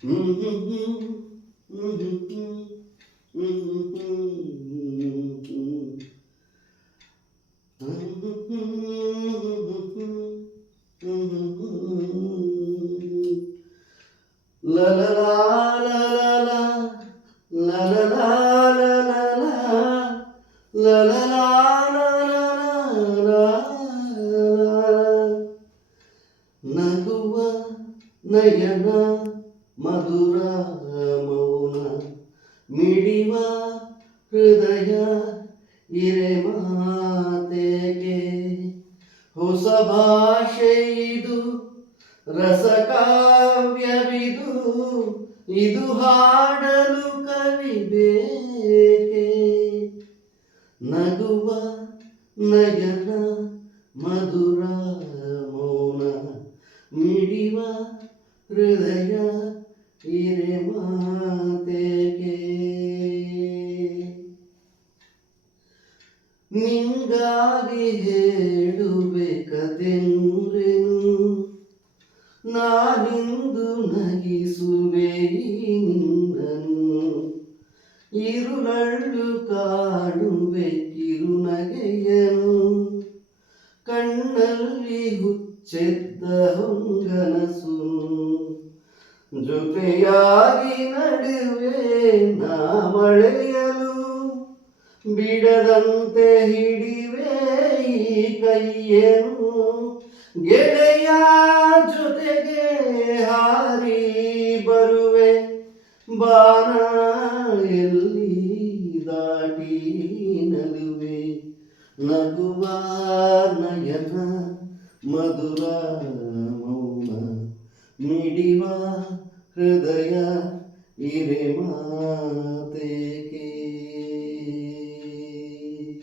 La la la la la la la la la la la ನಗುವ ನಯನ ಮಧುರ ಮೌನ ಮಿಡಿವ ಹೃದಯ ಇರೆ ಮಾತೆಗೆ ಹೊಸ ಭಾಷೆ ಇದು ರಸಕಾವ್ಯವಿದು ಇದು ಹಾಡಲು ಕವಿಬೇಕೆ ನಗುವ ನಯನ ಮಧುರ ಮೌನ ಮಿಡಿವ ಹೃದಯ ಇರೆ ಮಾತೆಗೆ ನಿಂಗಾಗಿ ಹೇಳುವೆ ಕತೆ ನೂರೆನು ನಾನಿಂದು ನಗಿಸುವೆ ನಿನ್ನನು ഇരുളു കാണുವೆ ಕಿರುನಗೆಯನು ಕಣ್ಣಲ್ಲಿ ಹುಚ್ಚೆದ್ದ ಹೊಂಗನಸು ಜೊತೆಯಾಗಿ ನಡುವೆ ನಾ ಮಳೆಯಲು ಬಿಡದಂತೆ ಹಿಡಿವೆ ಈ ಕೈಯನು ಗೆಳೆಯ ಜೊತೆಗೆ ಹಾರಿ ಬರುವೆ ಬಾನ ಎಲ್ಲಿ ದಾಟಿ ನಲುವೆ ನಗುವ ನಯನ ಮಧುರ ಮೌನ ಮಿಡಿವ ಹೃದಯ ಇರೆ ಮಾತೆ